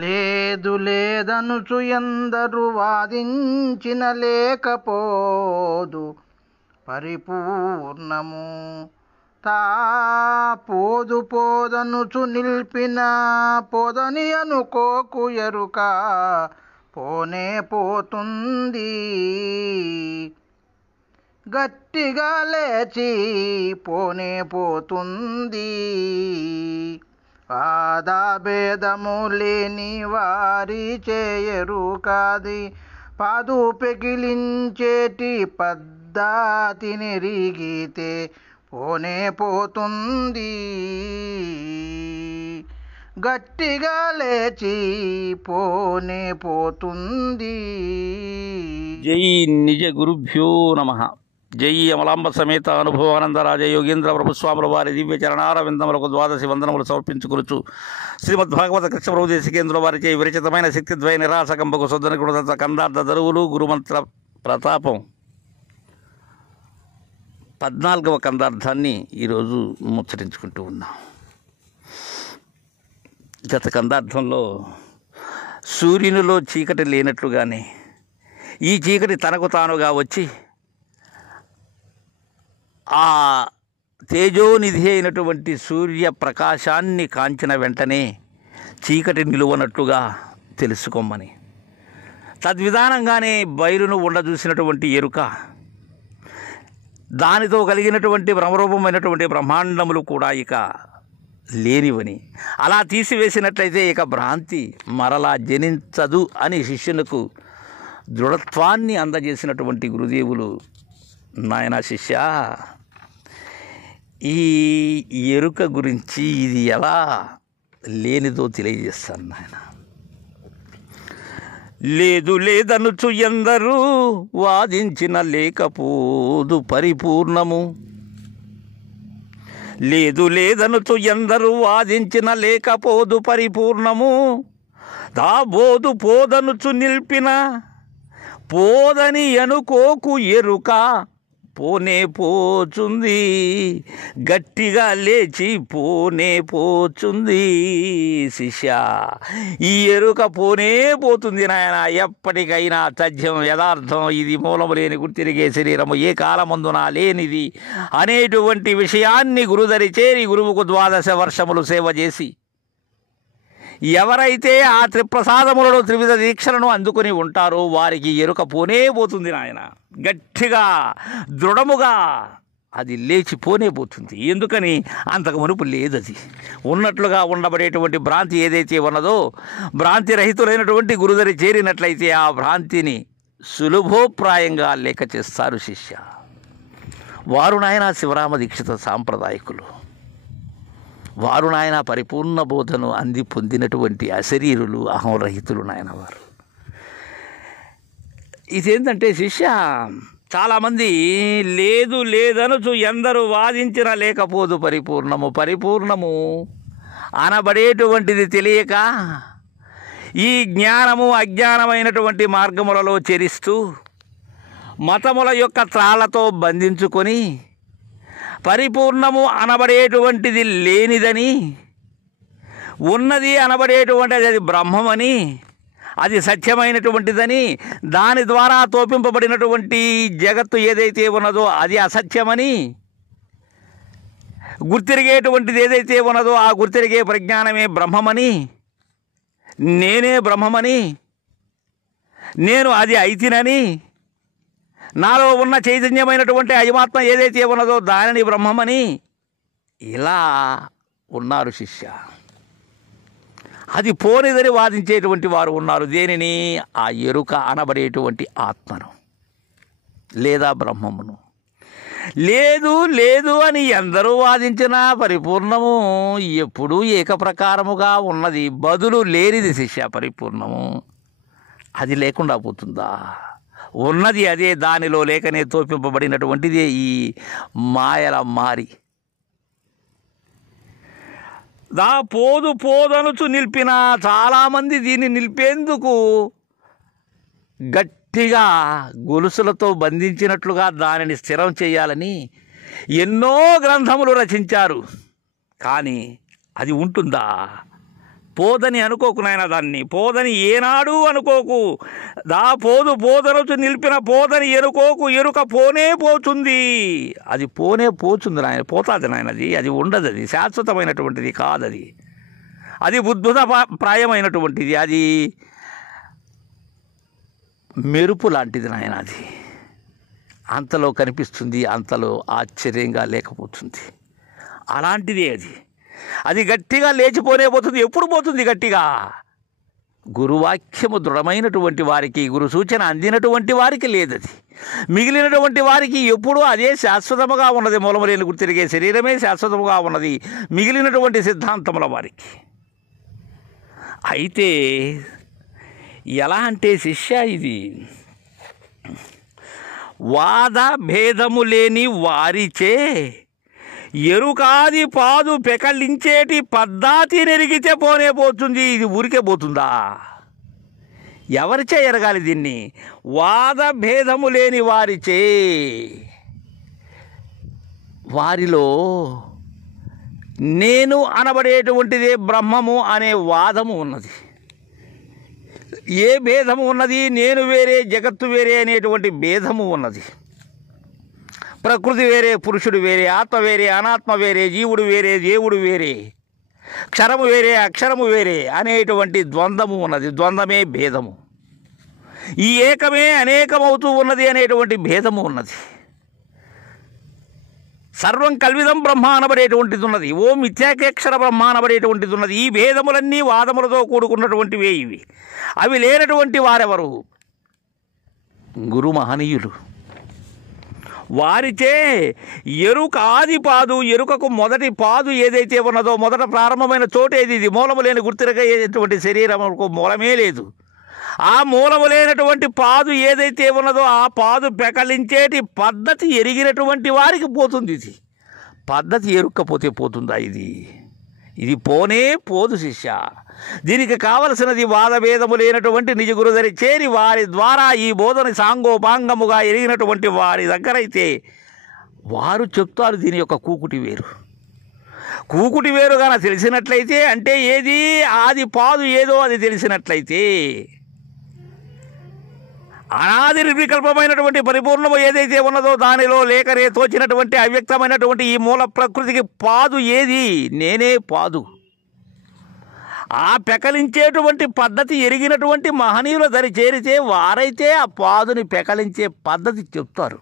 లేదు లేదనుచు ఎందరు వాదించిన లేకపోదు పరిపూర్ణము. తా పోదు పోదనుచు నిల్పిన పోదని అనుకోకు ఎరుక పోనే పోతుంది. గట్టిగా లేచి పోనే పోతుంది. భేదము లేని వారి చేయరు కాది పాదు పెకిలించేటి పద్ధతినెరిగితే పోనే పోతుంది. గట్టిగా లేచి పోనే పోతుంది. జై నిజ గురుభ్యో నమః. జై అమలాంబ సమేత అనుభవానందరాజ యోగేంద్ర ప్రభుస్వాముల వారి దివ్య చరణార విందములకు ద్వాదశి వందనములు సమర్పించుకొనుచు శ్రీమద్భాగవత కృష్ణ ప్రభు దేశికేంద్రుల వారిచే విరచితమైన శక్తిద్వయ నిరాసకంబకు శుద్ధని గుణదత్త కందార్థ దరువులు గురుమంత్ర ప్రతాపం 14వ కందార్థాన్ని ఈరోజు ముచ్చరించుకుంటూ ఉన్నాం. గత కందార్థంలో సూర్యునిలో చీకటి లేనట్లుగానే ఈ చీకటి తనకు తానుగా వచ్చి ఆ తేజోనిధి అయినటువంటి సూర్య ప్రకాశాన్ని కాంచిన వెంటనే చీకటి నిలువనట్లుగా తెలుసుకోమని, తద్విధానంగానే బయలును ఉండజూసినటువంటి ఎరుక, దానితో కలిగినటువంటి భ్రమరూపమైనటువంటి బ్రహ్మాండములు కూడా ఇక లేనివని, అలా తీసివేసినట్లయితే ఇక భ్రాంతి మరలా జనించదు అని శిష్యునికి దృఢత్వాన్ని అందజేసినటువంటి గురుదేవులు, నాయన శిష్య, ఈ ఎరుక గురించి ఇది ఎలా లేనిదో తెలియజేస్తాను నాయన. లేదు లేదనుచు ఎందరూ వాదించిన లేకపోదు పరిపూర్ణము. లేదు లేదనుచు ఎందరూ వాదించిన లేకపోదు పరిపూర్ణము. దాబోదు పోదనుచు నిల్పిన పోదని అనుకోకు ఎరుక పోనే పోచుంది. గట్టిగా లేచి పోనే పోచుంది. శిష్య, ఈ ఎరుక పోనే పోతుంది నాయన. ఎప్పటికైనా తథ్యం యథార్థం ఇది మూలము లేని గుర్తిరిగే శరీరము ఏ కాలమందున లేనిది అనేటువంటి విషయాన్ని గురుదరి చేరి గురువుకు 12 వర్షములు సేవ చేసి ఎవరైతే ఆ త్రిప్రసాదములలో త్రివిధ దీక్షలను అందుకొని ఉంటారో వారికి ఎరుక పోనే పోతుంది నాయన. గట్టిగా దృఢముగా అది లేచిపోనే పోతుంది. ఎందుకని? అంతకు మునుపు లేదది. ఉన్నట్లుగా ఉండబడేటువంటి భ్రాంతి ఏదైతే ఉన్నదో, భ్రాంతి రహితులైనటువంటి గురుదరి చేరినట్లయితే ఆ భ్రాంతిని సులభోప్రాయంగా లేక చేస్తారు శిష్య. వారు నాయన శివరామ దీక్షిత సాంప్రదాయకులు. వారు నాయన పరిపూర్ణ బోధను అంది పొందినటువంటి అశరీరులు, అహంరహితులు నాయన వారు. ఇదేంటంటే శిష్య, చాలామంది లేదు లేదనుచు ఎందరూ వాదించిన లేకపోదు పరిపూర్ణము. పరిపూర్ణము అనబడేటువంటిది తెలియక ఈ జ్ఞానము అజ్ఞానమైనటువంటి మార్గములలో చెరిస్తూ మతముల యొక్క త్రాళ్లతో బంధించుకొని పరిపూర్ణము అనబడేటువంటిది లేనిదని, ఉన్నది అనబడేటువంటిది అది బ్రహ్మమని, అది సత్యమైనటువంటిదని, దాని ద్వారా తోపింపబడినటువంటి జగత్తు ఏదైతే ఉన్నదో అది అసత్యమని, గుర్తిరిగేటువంటిది ఏదైతే ఉన్నదో ఆ గుర్తిరిగే ప్రజ్ఞానమే బ్రహ్మమని, నేనే బ్రహ్మమని, నేను అది అయితినని, నాలో ఉన్న చైతన్యమైనటువంటి అయమాత్మ ఏదైతే ఉన్నదో దానిని బ్రహ్మమని ఇలా ఉన్నారు శిష్య. అది పోనిదని వాదించేటువంటి వారు ఉన్నారు. దేనిని? ఆ ఎరుక అనబడేటువంటి ఆత్మను లేదా బ్రహ్మమును. లేదు లేదు అని ఎందరూ వాదించినా పరిపూర్ణము ఎప్పుడూ ఏకప్రకారముగా ఉన్నది. బదులు లేనిది శిష్య పరిపూర్ణము. అది లేకుండా పోతుందా? ఉన్నది అదే, దానిలో లేకనే తోపింపబడినటువంటిదే ఈ మాయల మారి. పోదు పోదనుచు నిలిపిన చాలామంది దీన్ని నిలిపేందుకు గట్టిగా గొలుసులతో బంధించినట్లుగా దానిని స్థిరం చేయాలని ఎన్నో గ్రంథములు రచించారు. కానీ అది ఉంటుందా? పోదని అనుకోకు నాయన, దాన్ని పోదని ఏనాడు అనుకోకు. పోదనొచ్చు నిలిపిన పోదని ఎరుకోకు, ఎరుక పోనే పోతుంది. అది పోనే పోతుంది నాయన, పోతుంది నాయన. అది ఉండదు, అది శాశ్వతమైనటువంటిది కాదది. అది ఉద్భుత ప్రాయమైనటువంటిది, అది మెరుపు లాంటిది నాయన. అది అంతలో కనిపిస్తుంది, అంతలో ఆశ్చర్యంగా లేకపోతుంది. అలాంటిదే అది. అది గట్టిగా లేచిపోనే పోతుంది. ఎప్పుడు పోతుంది గట్టిగా? గురువాక్యము దృఢమైనటువంటి వారికి, గురు సూచన అందినటువంటి వారికి లేదది. మిగిలినటువంటి వారికి ఎప్పుడూ అదే శాశ్వతముగా ఉన్నది. మూలము లేని గుర్తిరిగే శరీరమే శాశ్వతముగా ఉన్నది మిగిలినటువంటి సిద్ధాంతముల వారికి. అయితే ఎలా అంటే శిష్య, ఇది వాద భేదము లేని వారిచే ఎరుకాది పాదు పెకలించేటి పద్ధతి నెరిగితే పోనే పోతుంది. ఇది ఊరికే పోతుందా? ఎవరిచే ఎరగాలి దీన్ని? వాద భేదము లేని వారిచే. వారిలో నేను అనబడేటువంటిదే బ్రహ్మము అనే వాదము ఉన్నది. ఏ భేదము ఉన్నది? నేను వేరే జగత్తు వేరే అనేటువంటి భేదము ఉన్నది. ప్రకృతి వేరే, పురుషుడు వేరే, ఆత్మ వేరే, అనాత్మ వేరే, జీవుడు వేరే, దేవుడు వేరే, క్షరము వేరే, అక్షరము వేరే అనేటువంటి ద్వంద్వము ఉన్నది. ద్వంద్వమే భేదము. ఈ ఏకమే అనేకమవుతూ ఉన్నది అనేటువంటి భేదము ఉన్నది. సర్వం కల్విదం బ్రహ్మ అనబడేటువంటిది ఉన్నది. ఓం మిథ్యాకేక్షర బ్రహ్మ అనబడేటువంటిది ఉన్నది. ఈ భేదములన్నీ వాదములతో కూడుకున్నటువంటివే ఇవి. అవి లేనటువంటి వారెవరు? గురు మహనీయులు. వారిచే ఎరుక ఆది పాదు, ఎరుకకు మొదటి పాదు ఏదైతే ఉన్నదో, మొదట ప్రారంభమైన చోటేది, ఇది మూలము లేని గుర్తిరగేటువంటి శరీరములకు మూలమే లేదు. ఆ మూలము లేనటువంటి పాదు ఏదైతే ఉన్నదో ఆ పాదు పెకలించేటి పద్ధతి ఎరిగినటువంటి వారికి పోతుంది. ఇది పద్ధతి ఎరుక్కపోతే పోతుందా? ఇది పోనే పోదు శిష్య. దీనికి కావలసినది వాదభేదము లేనటువంటి నిజ గురుదరి చేరి వారి ద్వారా ఈ బోధని సాంగోపాంగముగా ఎరిగినటువంటి వారి దగ్గరైతే వారు చెప్తారు దీని యొక్క కూకుటి వేరు. కూకుటి వేరుగా తెలిసినట్లయితే, అంటే ఏది ఆది పాదు ఏదో అది తెలిసినట్లయితే, అనాది నిర్వికల్పమైనటువంటి పరిపూర్ణము ఏదైతే ఉన్నదో దానిలో లేకనే తోచినటువంటి అవ్యక్తమైనటువంటి ఈ మూల ప్రకృతికి పాదు ఏది? నేనే పాదు. ఆ పెకలించేటువంటి పద్ధతి ఎరిగినటువంటి మహనీయుల దరి చేరితే వారైతే ఆ పాదుని పెకలించే పద్ధతి చెప్తారు.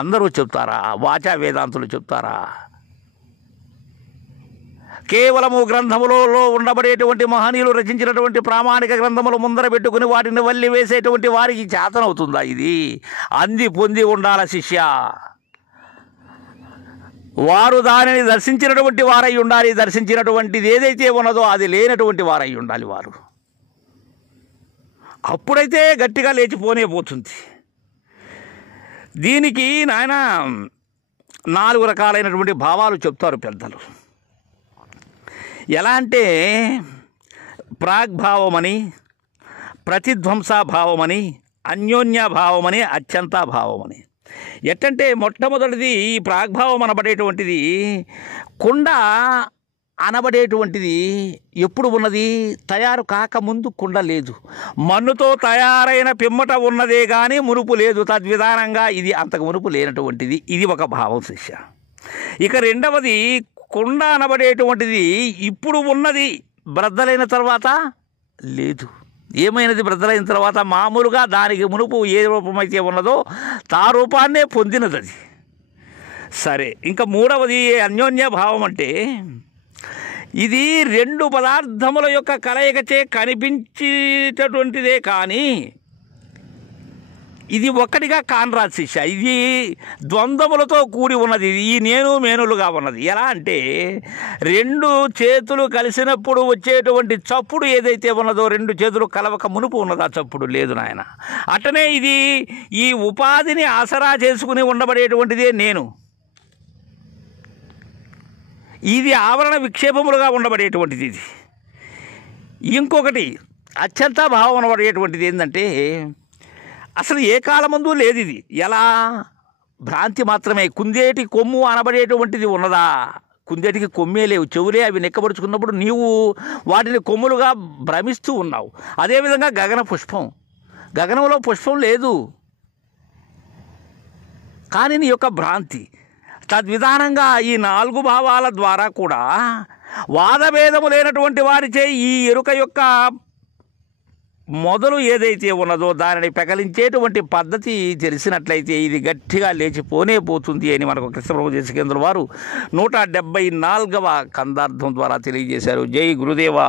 అందరూ చెప్తారా? వాచా వేదాంతులు చెప్తారా? కేవలము గ్రంథములలో ఉండబడేటువంటి మహనీయులు రచించినటువంటి ప్రామాణిక గ్రంథములు ముందర పెట్టుకుని వాటిని వల్లి వేసేటువంటి వారికి చేతనవుతుందా? ఇది అంది పొంది ఉండాల శిష్య. వారు దానిని దర్శించినటువంటి వారై ఉండాలి. దర్శించినటువంటిది ఏదైతే ఉన్నదో అది లేనటువంటి వారై ఉండాలి వారు. అప్పుడైతే గట్టిగా లేచిపోనే పోతుంది. దీనికి నాయన 4 రకాలైనటువంటి భావాలు చెప్తారు పెద్దలు. ఎలా అంటే ప్రాగ్భావమని, ప్రతిధ్వంసాభావమని, అన్యోన్యభావమని, అత్యంతాభావమని. ఎట్టంటే మొట్టమొదటిది ఈ ప్రాగ్భావం అనబడేటువంటిది, కుండ అనబడేటువంటిది ఎప్పుడు ఉన్నది? తయారు కాకముందు కుండ లేదు. మన్నుతో తయారైన పిమ్మట ఉన్నదే కానీ మునుపు లేదు. తద్విధానంగా ఇది అంతకు మునుపు లేనటువంటిది. ఇది ఒక భావం శిష్య. ఇక రెండవది, కుండ అనబడేటువంటిది ఇప్పుడు ఉన్నది, బ్రద్దలైన తర్వాత లేదు. ఏమైనది బ్రద్దలైన తర్వాత? మామూలుగా దానికి మునుపు ఏ రూపమైతే ఉన్నదో తా రూపాన్నే పొందినది అది. సరే, ఇంకా మూడవది అన్యోన్య భావం. అంటే ఇది 2 పదార్థముల యొక్క కలయికచే కనిపించేటటువంటిదే కానీ ఇది ఒక్కటిగా కానరాదు శిష్య. ఇది ద్వంద్వములతో కూడి ఉన్నది. ఈ నేను మేనులుగా ఉన్నది. ఎలా అంటే 2 చేతులు కలిసినప్పుడు వచ్చేటువంటి చప్పుడు ఏదైతే ఉన్నదో, 2 చేతులు కలవక మునుపు ఉన్నది ఆ చప్పుడు లేదు నాయన. అట్టనే ఇది ఈ ఉపాధిని ఆసరా చేసుకుని ఉండబడేటువంటిదే నేను. ఇది ఆవరణ విక్షేపములుగా ఉండబడేటువంటిది. ఇది ఇంకొకటి అత్యంత భావం అనబడేటువంటిది ఏంటంటే అసలు ఏ కాలమందు లేదు. ఇది ఎలా? భ్రాంతి మాత్రమే. కుందేటి కొమ్ము అనబడేటువంటిది ఉన్నదా? కుందేటికి కొమ్మే లేవు, చెవులే అవి నెక్కబడుచుకున్నప్పుడు నీవు వాటిని కొమ్ములుగా భ్రమిస్తూ ఉన్నావు. అదేవిధంగా గగనంలో పుష్పం లేదు, కానీ నీ యొక్క భ్రాంతి. తద్విధానంగా ఈ 4 భావాల ద్వారా కూడా వాదభేదము లేనటువంటి వారిచే ఈ ఎరుక యొక్క మొదలు ఏదైతే ఉన్నదో దానిని పెకలించేటువంటి పద్ధతి తెలిసినట్లయితే ఇది గట్టిగా లేచిపోనే పోతుంది అని మనకు కృష్ణప్రభు దేశికేంద్రుల వారు 174వ కందార్థం ద్వారా తెలియజేశారు. జై గురుదేవా.